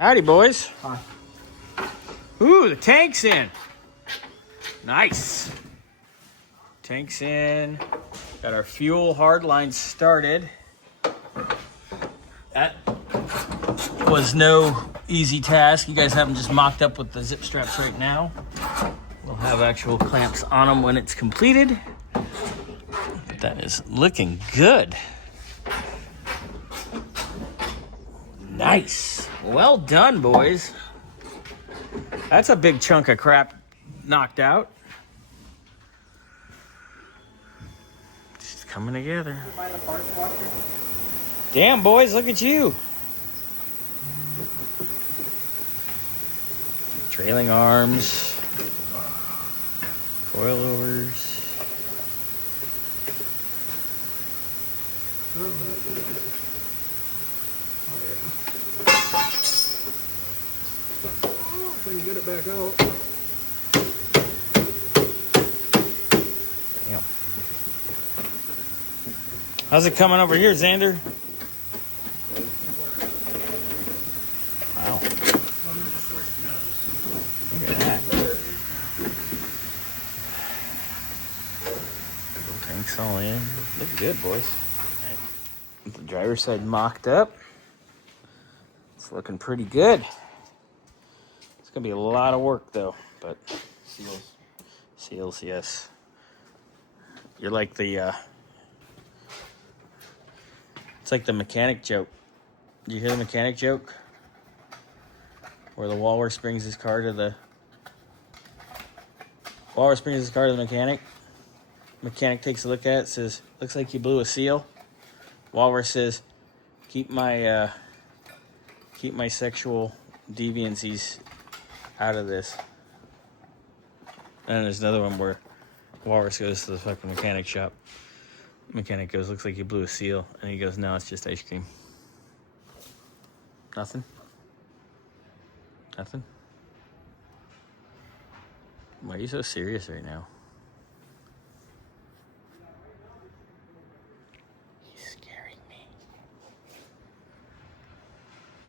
Howdy, boys. Hi. Ooh, the tank's in. Nice. Tank's in. Got our fuel hard line started. That was no easy task. You guys have them just mocked up with the zip straps right now. We'll have actual clamps on them when it's completed. That is looking good. Nice. Well done, boys. That's a big chunk of crap knocked out. Just coming together. Damn, boys, look at you. Trailing arms, coilovers. If I can get it back out. Damn. How's it coming over here, Xander? Wow. Look at that. Tanks all in. Look good, boys. All right. Get the driver's side mocked up. It's looking pretty good. It's gonna be a lot of work though, but seals, yes. You're like the it's like the mechanic joke. Do you hear the mechanic joke? Where the walrus brings his car to the mechanic. Mechanic takes a look at it, says, "Looks like you blew a seal." Walrus says, keep my sexual deviancies out of this. And then there's another one where Walrus goes to the fucking mechanic shop. Mechanic goes, "Looks like you blew a seal." And he goes, "No, it's just ice cream." Nothing? Nothing? Why are you so serious right now?